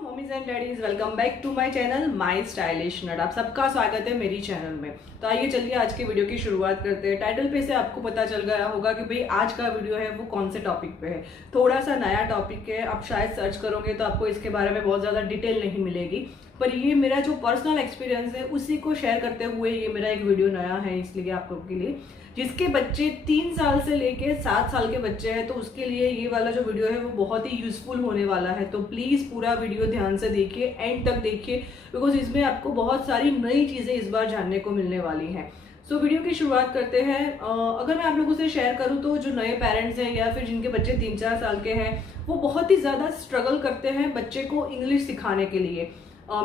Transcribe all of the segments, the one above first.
Mummies and daddies, welcome back to my channel my stylish nut. आप सबका स्वागत है मेरी चैनल में। तो आइए चलिए आज की वीडियो की शुरुआत करते हैं। टाइटल पे से आपको पता चल गया होगा कि भाई आज का वीडियो है वो कौन से टॉपिक पे है। थोड़ा सा नया टॉपिक है, आप शायद सर्च करोगे तो आपको इसके बारे में बहुत ज़्यादा डिटेल नहीं मिलेगी, पर ये मेरा जो पर्सनल एक्सपीरियंस है उसी को शेयर करते हुए ये मेरा एक वीडियो नया है, इसलिए आप लोगों के लिए जिसके बच्चे 3 साल से लेके 7 साल के बच्चे हैं, तो उसके लिए ये वाला जो वीडियो है वो बहुत ही यूजफुल होने वाला है। तो प्लीज़ पूरा वीडियो ध्यान से देखिए, एंड तक देखिए, बिकॉज इसमें आपको बहुत सारी नई चीज़ें इस बार जानने को मिलने वाली हैं। सो वीडियो की शुरुआत करते हैं। अगर मैं आप लोगों से शेयर करूं तो जो नए पेरेंट्स हैं या फिर जिनके बच्चे 3-4 साल के हैं, वो बहुत ही ज़्यादा स्ट्रगल करते हैं बच्चे को इंग्लिश सिखाने के लिए।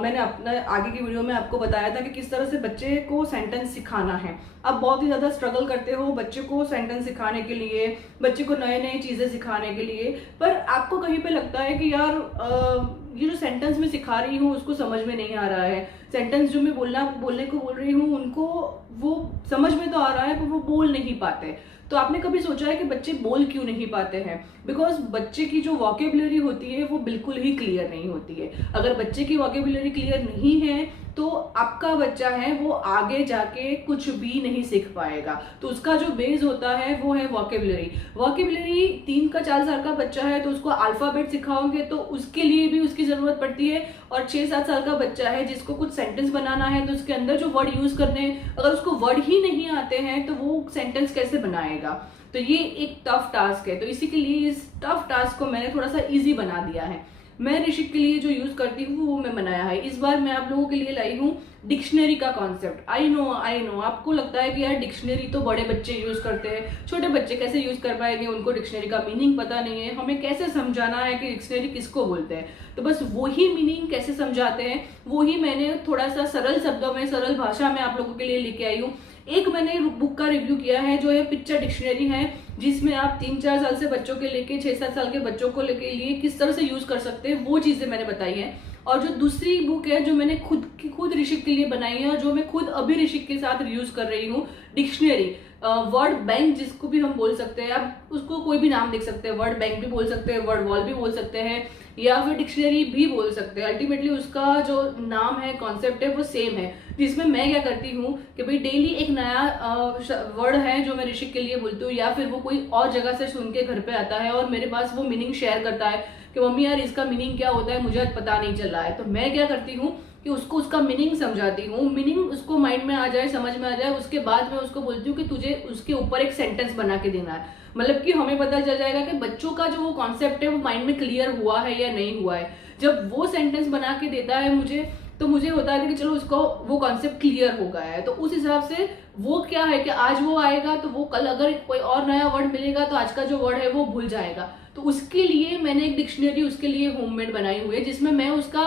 मैंने अपना आगे की वीडियो में आपको बताया था कि किस तरह से बच्चे को सेंटेंस सिखाना है। आप बहुत ही ज़्यादा स्ट्रगल करते हो बच्चे को सेंटेंस सिखाने के लिए, बच्चे को नए नए चीज़ें सिखाने के लिए, पर आपको कहीं पे लगता है कि यार ये जो सेंटेंस मैं सिखा रही हूँ उसको समझ में नहीं आ रहा है। सेंटेंस जो मैं बोलने को बोल रही हूँ उनको वो समझ में तो आ रहा है पर वो बोल नहीं पाते। तो आपने कभी सोचा है कि बच्चे बोल क्यों नहीं पाते हैं? बिकॉज बच्चे की जो वॉकेबुलरी होती है वो बिल्कुल ही क्लियर नहीं होती है। अगर बच्चे की वॉकेबुलरी क्लियर नहीं है तो आपका बच्चा है वो आगे जाके कुछ भी नहीं सीख पाएगा। तो उसका जो बेस होता है वो है वॉकेबुलरी। वॉकेबुलरी 3 का 4 साल का बच्चा है तो उसको अल्फाबेट सिखाओगे तो उसके लिए भी उसकी जरूरत पड़ती है। और 6-7 साल का बच्चा है जिसको कुछ सेंटेंस बनाना है तो उसके अंदर जो वर्ड यूज करने हैं, अगर उसको वर्ड ही नहीं आते हैं तो वो सेंटेंस कैसे बनाएगा? तो ये एक टफ टास्क है। तो इसी के लिए इस टफ टास्क को मैंने थोड़ा सा इजी बना दिया है। मैं ऋषिक के लिए जो यूज करती हूँ वो मैं बनाया है। इस बार मैं आप लोगों के लिए लाई हूँ डिक्शनरी का कॉन्सेप्ट। आई नो आपको लगता है कि यार डिक्शनरी तो बड़े बच्चे यूज करते हैं, छोटे बच्चे कैसे यूज कर पाएंगे, उनको डिक्शनरी का मीनिंग पता नहीं है, हमें कैसे समझाना है कि डिक्शनरी किसको बोलते हैं। तो बस वही मीनिंग कैसे समझाते हैं वो ही मैंने थोड़ा सा सरल शब्दों में, सरल भाषा में आप लोगों के लिए लेके आई हूँ। एक मैंने बुक का रिव्यू किया है जो है पिक्चर डिक्शनरी है, जिसमें आप 3-4 साल से बच्चों के लेके 6-7 साल के बच्चों को लेके लिए किस तरह से यूज कर सकते हैं वो चीजें मैंने बताई है। और जो दूसरी बुक है जो मैंने खुद ऋषिक के लिए बनाई है और जो मैं खुद अभी ऋषिक के साथ यूज कर रही हूँ, डिक्शनरी वर्ड बैंक जिसको भी हम बोल सकते हैं। आप उसको कोई भी नाम देख सकते हैं, वर्ड बैंक भी बोल सकते हैं, वर्ड वॉल भी बोल सकते हैं, या फिर डिक्शनरी भी बोल सकते हैं। अल्टीमेटली उसका जो नाम है, कॉन्सेप्ट है, वो सेम है। जिसमें मैं क्या करती हूँ कि भाई डेली एक नया वर्ड है जो मैं ऋषिक के लिए बोलती हूँ, या फिर वो कोई और जगह से सुन के घर पे आता है और मेरे पास वो मीनिंग शेयर करता है कि मम्मी यार इसका मीनिंग क्या होता है, मुझे आज पता नहीं चल रहा है। तो मैं क्या करती हूँ कि उसको उसका मीनिंग समझाती हूँ, मीनिंग उसको माइंड में आ जाए, समझ में आ जाए। उसके बाद मैं उसको बोलती हूँ कि तुझे उसके ऊपर एक सेंटेंस बना के देना है। मतलब कि हमें पता चल जाएगा कि बच्चों का जो वो कॉन्सेप्ट है वो माइंड में क्लियर हुआ है या नहीं हुआ है। जब वो सेंटेंस बना के देता है मुझे, तो मुझे होता है कि चलो उसको वो कॉन्सेप्ट क्लियर हो गया है। तो उस हिसाब से वो क्या है कि आज वो आएगा तो वो कल अगर कोई और नया वर्ड मिलेगा तो आज का जो वर्ड है वो भूल जाएगा। तो उसके लिए मैंने एक डिक्शनरी उसके लिए होममेड बनाई हुई है, जिसमें मैं उसका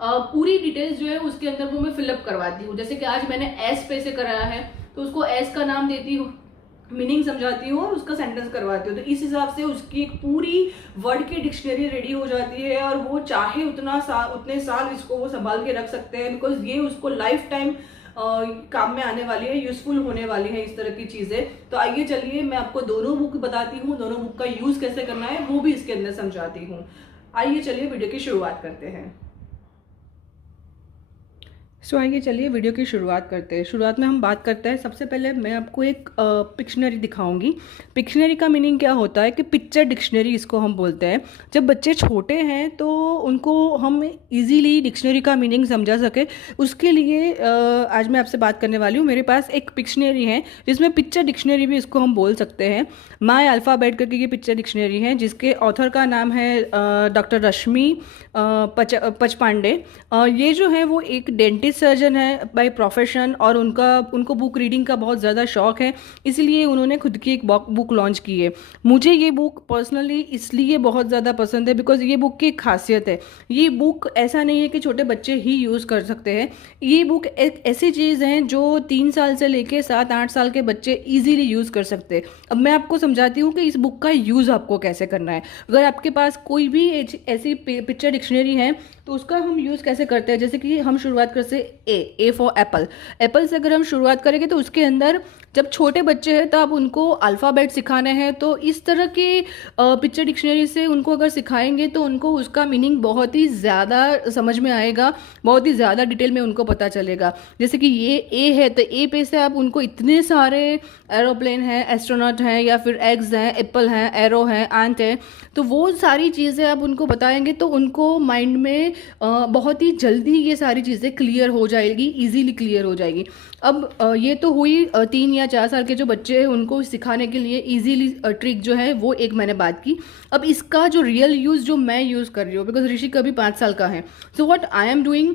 पूरी डिटेल्स जो है उसके अंदर वो मैं फिलअप करवाती हूँ। जैसे कि आज मैंने एस पे से कराया है तो उसको एस का नाम देती हूँ, मीनिंग समझाती हूँ और उसका सेंटेंस करवाती हूँ। तो इस हिसाब से उसकी एक पूरी वर्ड की डिक्शनरी रेडी हो जाती है और वो चाहे उतने साल इसको वो संभाल के रख सकते हैं, बिकॉज ये उसको लाइफ टाइम काम में आने वाली है, यूजफुल होने वाली है इस तरह की चीजें। तो आइए चलिए मैं आपको दोनों बुक बताती हूँ, दोनों बुक का यूज कैसे करना है वो भी इसके अंदर समझाती हूँ। आइए चलिए वीडियो की शुरुआत करते हैं। आइए चलिए वीडियो की शुरुआत करते हैं। शुरुआत में हम बात करते हैं, सबसे पहले मैं आपको एक पिक्शनरी दिखाऊंगी। पिक्शनरी का मीनिंग क्या होता है कि पिक्चर डिक्शनरी इसको हम बोलते हैं। जब बच्चे छोटे हैं तो उनको हम इजीली डिक्शनरी का मीनिंग समझा सके, उसके लिए आज मैं आपसे बात करने वाली हूँ। मेरे पास एक पिक्शनरी है जिसमें पिक्चर डिक्शनरी भी इसको हम बोल सकते हैं। माय अल्फ़ाबेट करके ये पिक्चर डिक्शनरी है, जिसके ऑथर का नाम है डॉक्टर रश्मि पचपांडे। ये जो है वो एक डेंटिस्ट सर्जन है बाय प्रोफेशन, और उनको बुक रीडिंग का बहुत ज़्यादा शौक है, इसलिए उन्होंने खुद की एक बुक लॉन्च की है। मुझे ये बुक पर्सनली इसलिए बहुत ज़्यादा पसंद है बिकॉज ये बुक की एक खासियत है। ये बुक ऐसा नहीं है कि छोटे बच्चे ही यूज़ कर सकते हैं। ये बुक एक ऐसी चीज़ है जो 3 साल से लेके 7-8 साल के बच्चे ईजिली यूज़ कर सकते हैं। अब मैं आपको समझाती हूँ कि इस बुक का यूज़ आपको कैसे करना है। अगर आपके पास कोई भी ऐसी पिक्चर डिक्शनरी है तो उसका हम यूज़ कैसे करते हैं। जैसे कि हम शुरुआत करते जैसे ए फॉर एप्पल। एप्पल से अगर हम शुरुआत करेंगे तो उसके अंदर जब छोटे बच्चे हैं तो आप उनको अल्फ़ाबेट सिखाने हैं, तो इस तरह की पिक्चर डिक्शनरी से उनको अगर सिखाएंगे तो उनको उसका मीनिंग बहुत ही ज़्यादा समझ में आएगा, बहुत ही ज़्यादा डिटेल में उनको पता चलेगा। जैसे कि ये ए है तो ए पे से आप उनको इतने सारे एरोप्लेन हैं, एस्ट्रोनॉट हैं, या फिर एग्स हैं, एप्पल हैं, एरो हैं, एंट है, तो वो सारी चीज़ें आप उनको बताएंगे तो उनको माइंड में बहुत ही जल्दी ये सारी चीज़ें क्लियर हो जाएगी, इजीली क्लियर हो जाएगी। अब ये तो हुई 3 या 4 साल के जो बच्चे हैं उनको सिखाने के लिए इजीली ट्रिक जो है वो एक मैंने बात की। अब इसका जो रियल यूज़ जो मैं यूज़ कर रही हूँ, बिकॉज ऋषि अभी 5 साल का है, so what I am doing,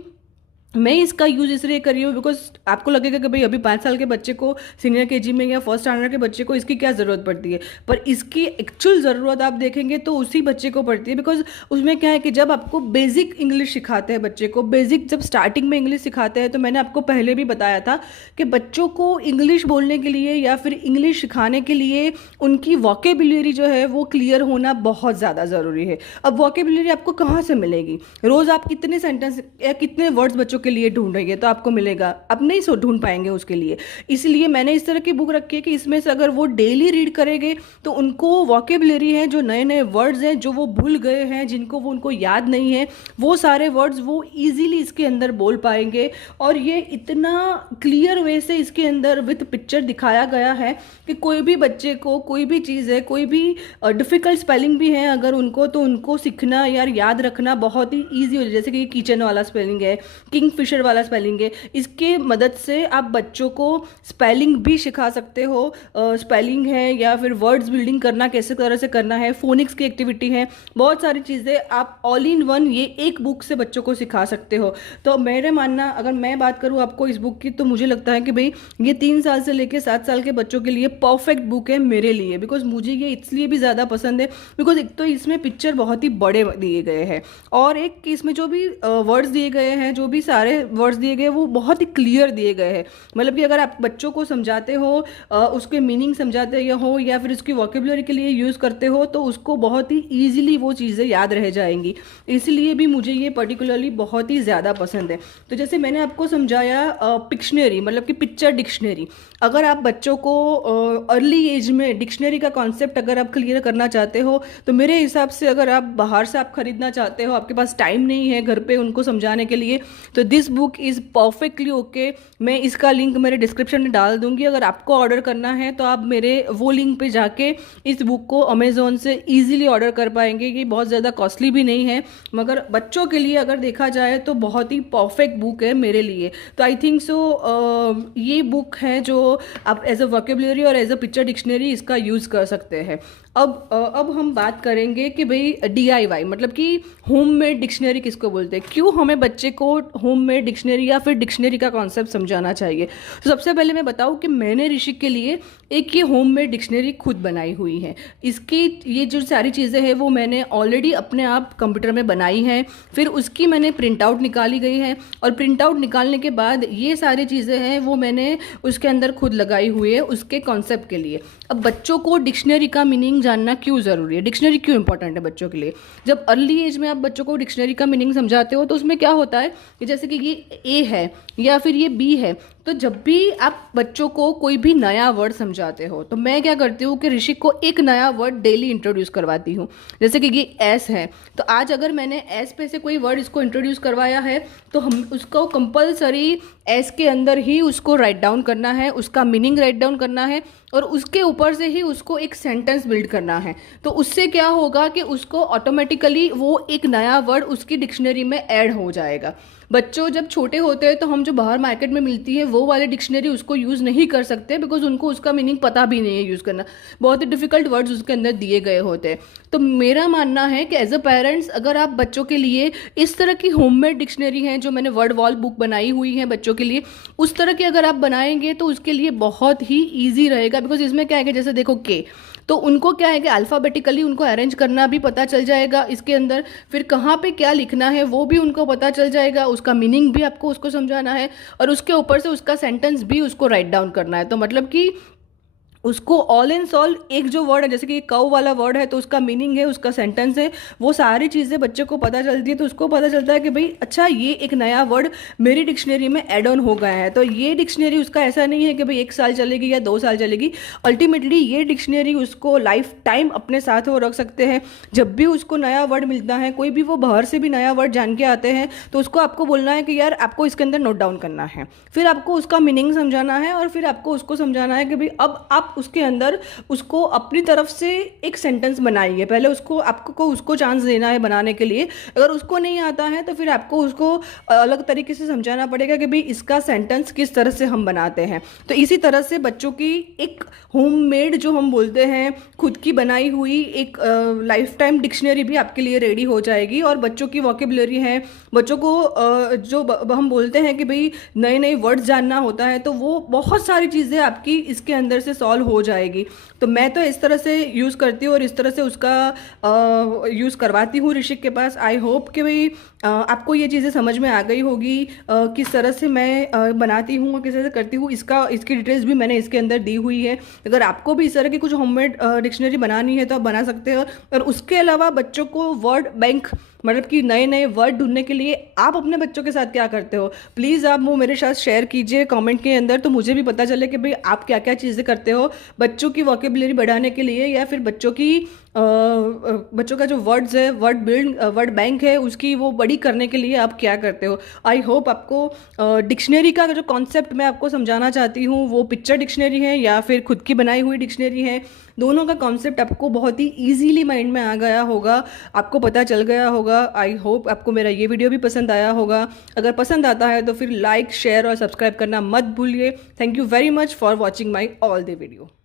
मैं इसका यूज़ इसलिए कर रही हूँ बिकॉज आपको लगेगा कि भाई अभी 5 साल के बच्चे को सीनियर केजी में या फर्स्ट स्टैंडर्ड के बच्चे को इसकी क्या ज़रूरत पड़ती है, पर इसकी एक्चुअल ज़रूरत आप देखेंगे तो उसी बच्चे को पड़ती है। बिकॉज उसमें क्या है कि जब आपको बेसिक इंग्लिश सिखाते हैं बच्चे को, बेसिक जब स्टार्टिंग में इंग्लिश सिखाते हैं, तो मैंने आपको पहले भी बताया था कि बच्चों को इंग्लिश बोलने के लिए या फिर इंग्लिश सिखाने के लिए उनकी वोकेबुलरी जो है वो क्लियर होना बहुत ज़्यादा ज़रूरी है। अब वोकेबुलरी आपको कहाँ से मिलेगी? रोज़ आप कितने सेंटेंस या कितने वर्ड्स बच्चों के लिए ढूंढ रही है तो आपको मिलेगा, आप नहीं सो ढूंढ पाएंगे उसके लिए। इसलिए मैंने इस तरह की बुक रखी है कि इसमें से अगर वो डेली रीड करेंगे तो उनको वोकेबुलरी है, जो नए नए वर्ड्स हैं जो वो भूल गए हैं, जिनको वो उनको याद नहीं है, वो सारे वर्ड्स वो इजीली इसके अंदर बोल पाएंगे। और ये इतना क्लियर वे से इसके अंदर विथ पिक्चर दिखाया गया है कि कोई भी बच्चे को कोई भी चीज़ है, कोई भी डिफ़िकल्ट स्पेलिंग भी है अगर उनको, तो उनको सीखना यार याद रखना बहुत ही ईजी हो जाए। जैसे कि किचन वाला स्पेलिंग है, किंगफिशर वाला स्पेलिंग है, इसके मदद से आप बच्चों को स्पेलिंग भी सिखा सकते हो। स्पेलिंग है या फिर वर्ड्स बिल्डिंग करना कैसे तरह से करना है, फोनिक्स की एक्टिविटी है, बहुत सारी चीज़ें आप ऑल इन वन ये एक बुक से बच्चों को सिखा सकते हो। तो मेरे मानना, अगर मैं बात करूँ आपको इस बुक की, तो मुझे लगता है कि भाई ये 3 साल से लेकर 7 साल के बच्चों के लिए परफेक्ट बुक है मेरे लिए। बिकॉज मुझे ये इसलिए भी ज़्यादा पसंद है बिकॉज एक तो इसमें पिक्चर बहुत ही बड़े दिए गए हैं, और एक कि इसमें जो भी वर्ड्स दिए गए हैं, जो भी सारे वर्ड्स दिए गए वो बहुत ही क्लियर दिए गए हैं। मतलब कि अगर आप बच्चों को समझाते हो, उसके मीनिंग समझाते हो या फिर उसकी वोकेबुलरी के लिए यूज़ करते हो, तो उसको बहुत ही ईजिली वो चीज़ें याद रह जाएंगी। इसलिए भी मुझे ये पर्टिकुलरली बहुत ही ज़्यादा पसंद है। तो जैसे मैंने आपको समझाया पिक्शनरी मतलब कि पिक्चर डिक्शनरी, अगर आप बच्चों को अर्ली एज में डिक्शनरी का कॉन्सेप्ट अगर आप क्लियर करना चाहते हो, तो मेरे हिसाब से अगर आप बाहर से आप खरीदना चाहते हो, आपके पास टाइम नहीं है घर पे उनको समझाने के लिए, तो this book is perfectly okay. मैं इसका लिंक मेरे डिस्क्रिप्शन में डाल दूंगी। अगर आपको ऑर्डर करना है तो आप मेरे वो लिंक पे जाके इस बुक को अमेज़ॉन से ईजिली ऑर्डर कर पाएंगे। ये बहुत ज़्यादा कॉस्टली भी नहीं है, मगर बच्चों के लिए अगर देखा जाए तो बहुत ही परफेक्ट बुक है मेरे लिए। तो आई थिंक सो ये बुक है जो आप एज अ वोकेबुलरी और एज अ पिक्चर डिक्शनरी इसका यूज़ कर सकते हैं। अब हम बात करेंगे कि भाई DIY मतलब कि होममेड डिक्शनरी किसको बोलते हैं, क्यों हमें बच्चे को होममेड डिक्शनरी या फिर डिक्शनरी का कॉन्सेप्ट समझाना चाहिए। तो सबसे पहले मैं बताऊं कि मैंने ऋषि के लिए एक ये होममेड डिक्शनरी खुद बनाई हुई है। इसकी ये जो सारी चीज़ें हैं वो मैंने ऑलरेडी अपने आप कंप्यूटर में बनाई हैं, फिर उसकी मैंने प्रिंट आउट निकाली गई है, और प्रिंट आउट निकालने के बाद ये सारी चीज़ें हैं वो मैंने उसके अंदर खुद लगाई हुई है उसके कॉन्सेप्ट के लिए। अब बच्चों को डिक्शनरी का मीनिंग जानना क्यों ज़रूरी है, डिक्शनरी क्यों इंपॉर्टेंट है बच्चों के लिए। जब अर्ली एज में आप बच्चों को डिक्शनरी का मीनिंग समझाते हो तो उसमें क्या होता है कि जैसे कि ये ए है या फिर ये बी है, तो जब भी आप बच्चों को कोई भी नया वर्ड समझाते हो तो मैं क्या करती हूँ कि ऋषि को एक नया वर्ड डेली इंट्रोड्यूस करवाती हूँ। जैसे कि ये एस है, तो आज अगर मैंने एस पे से कोई वर्ड इसको इंट्रोड्यूस करवाया है तो हम उसको कंपलसरी एस के अंदर ही उसको राइट डाउन करना है, उसका मीनिंग राइट डाउन करना है, और उसके ऊपर से ही उसको एक सेंटेंस बिल्ड करना है। तो उससे क्या होगा कि उसको ऑटोमेटिकली वो एक नया वर्ड उसकी डिक्शनरी में ऐड हो जाएगा। बच्चों जब छोटे होते हैं तो हम जो बाहर मार्केट में मिलती है वो वाली डिक्शनरी उसको यूज़ नहीं कर सकते, बिकॉज उनको उसका मीनिंग पता भी नहीं है यूज़ करना, बहुत ही डिफिकल्ट वर्ड्स उसके अंदर दिए गए होते हैं। तो मेरा मानना है कि एज अ पेरेंट्स अगर आप बच्चों के लिए इस तरह की होममेड डिक्शनरी है जो मैंने वर्ड वॉल बुक बनाई हुई है बच्चों के लिए, उस तरह की अगर आप बनाएंगे तो उसके लिए बहुत ही ईजी रहेगा। बिकॉज इसमें क्या है कि जैसे देखो के, तो उनको क्या है कि अल्फ़ाबेटिकली उनको अरेंज करना भी पता चल जाएगा इसके अंदर, फिर कहाँ पे क्या लिखना है वो भी उनको पता चल जाएगा, उसका मीनिंग भी आपको उसको समझाना है, और उसके ऊपर से उसका सेंटेंस भी उसको राइट डाउन करना है। तो मतलब कि उसको ऑल इन सॉल एक जो वर्ड है, जैसे कि कव वाला वर्ड है तो उसका मीनिंग है, उसका सेंटेंस है, वो सारी चीज़ें बच्चे को पता चलती है। तो उसको पता चलता है कि भाई अच्छा ये एक नया वर्ड मेरी डिक्शनरी में एड ऑन हो गया है। तो ये डिक्शनरी उसका ऐसा नहीं है कि भाई 1 साल चलेगी या 2 साल चलेगी, अल्टीमेटली ये डिक्शनरी उसको लाइफ टाइम अपने साथ वो रख सकते हैं। जब भी उसको नया वर्ड मिलता है, कोई भी वो बाहर से भी नया वर्ड जान के आते हैं, तो उसको आपको बोलना है कि यार आपको इसके अंदर नोट डाउन करना है, फिर आपको उसका मीनिंग समझाना है और फिर आपको उसको समझाना है कि भाई अब आप उसके अंदर उसको अपनी तरफ से एक सेंटेंस बनाइए। पहले उसको आपको उसको चांस देना है बनाने के लिए। अगर उसको नहीं आता है तो फिर आपको उसको अलग तरीके से समझाना पड़ेगा कि भाई इसका सेंटेंस किस तरह से हम बनाते हैं। तो इसी तरह से बच्चों की एक होममेड जो हम बोलते हैं खुद की बनाई हुई एक लाइफ टाइम डिक्शनरी भी आपके लिए रेडी हो जाएगी। और बच्चों की वोकेबुलरी है, बच्चों को हम बोलते हैं कि भाई नए नए वर्ड्स जानना होता है, तो वो बहुत सारी चीज़ें आपकी इसके अंदर से सॉल्व हो जाएगी। तो मैं तो इस तरह से यूज़ करती हूँ और इस तरह से उसका यूज़ करवाती हूँ ऋषिक के पास। आई होप कि भाई आपको ये चीज़ें समझ में आ गई होगी, किस तरह से मैं बनाती हूँ और किस तरह से करती हूँ। इसकी डिटेल्स भी मैंने इसके अंदर दी हुई है। अगर आपको भी इस तरह की कुछ होममेड डिक्शनरी बनानी है तो आप बना सकते हो। और उसके अलावा बच्चों को वर्ड बैंक, मतलब कि नए नए वर्ड ढूंढने के लिए आप अपने बच्चों के साथ क्या करते हो, प्लीज़ आप वो मेरे साथ शेयर कीजिए कमेंट के अंदर, तो मुझे भी पता चले कि भाई आप क्या क्या चीज़ें करते हो बच्चों की वोकेबुलरी बढ़ाने के लिए, या फिर बच्चों का जो वर्ड्स है, वर्ड बैंक है, उसकी वो बड़ी करने के लिए आप क्या करते हो। आई होप आपको डिक्शनरी का जो कॉन्सेप्ट मैं आपको समझाना चाहती हूँ वो पिक्चर डिक्शनरी है या फिर खुद की बनाई हुई डिक्शनरी है, दोनों का कॉन्सेप्ट आपको बहुत ही ईजीली माइंड में आ गया होगा, आपको पता चल गया होगा। आई होप आपको मेरा ये वीडियो भी पसंद आया होगा। अगर पसंद आता है तो फिर लाइक शेयर और सब्सक्राइब करना मत भूलिए। Thank you very much for watching my all the video.